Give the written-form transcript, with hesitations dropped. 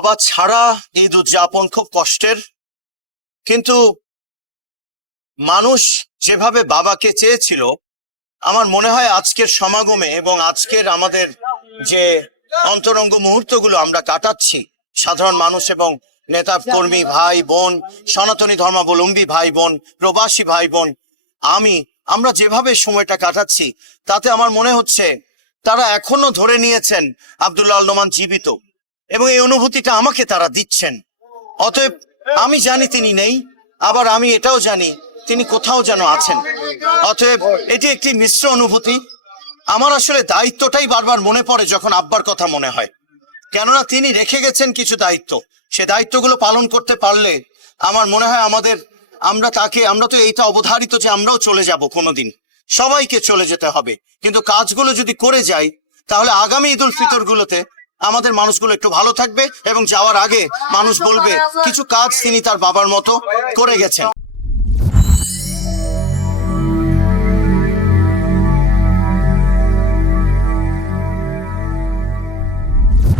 বাবা ছাড়া ঈদ উদযাপন খুব কষ্টের, কিন্তু মানুষ যেভাবে বাবাকে চেয়েছিল, আমার মনে হয় আজকের সমাগমে এবং আজকের আমাদের যে অন্তরঙ্গ মুহূর্তগুলো আমরা কাটাচ্ছি, সাধারণ মানুষ এবং নেতা কর্মী ভাই বোন, সনাতনী ধর্মাবলম্বী ভাই বোন, প্রবাসী ভাই বোন, আমরা যেভাবে সময়টা কাটাচ্ছি, তাতে আমার মনে হচ্ছে তারা এখনো ধরে নিয়েছেন আব্দুল্লাহ আল নোমান জীবিত, এবং এই অনুভূতিটা আমাকে তারা দিচ্ছেন। অতএব আমি জানি তিনি নেই, আবার আমি এটাও জানি তিনি কোথাও যেন আছেন। অতএব এটি একটি মিশ্র অনুভূতি। আমার আসলে দায়িত্বটাই বারবার মনে পড়ে যখন আব্বার কথা মনে হয়, কেননা তিনি রেখে গেছেন কিছু দায়িত্ব। সে দায়িত্বগুলো পালন করতে পারলে আমার মনে হয় আমরা তো এইটা অবধারিত যে আমরাও চলে যাব, কোনোদিন সবাইকে চলে যেতে হবে, কিন্তু কাজগুলো যদি করে যাই তাহলে আগামী ঈদ উল ফিতর গুলোতে আমাদের মানুষগুলো একটু ভালো থাকবে এবং যাওয়ার আগে মানুষ বলবে কিছু কাজ তিনি তার বাবার মতো করে গেছেন।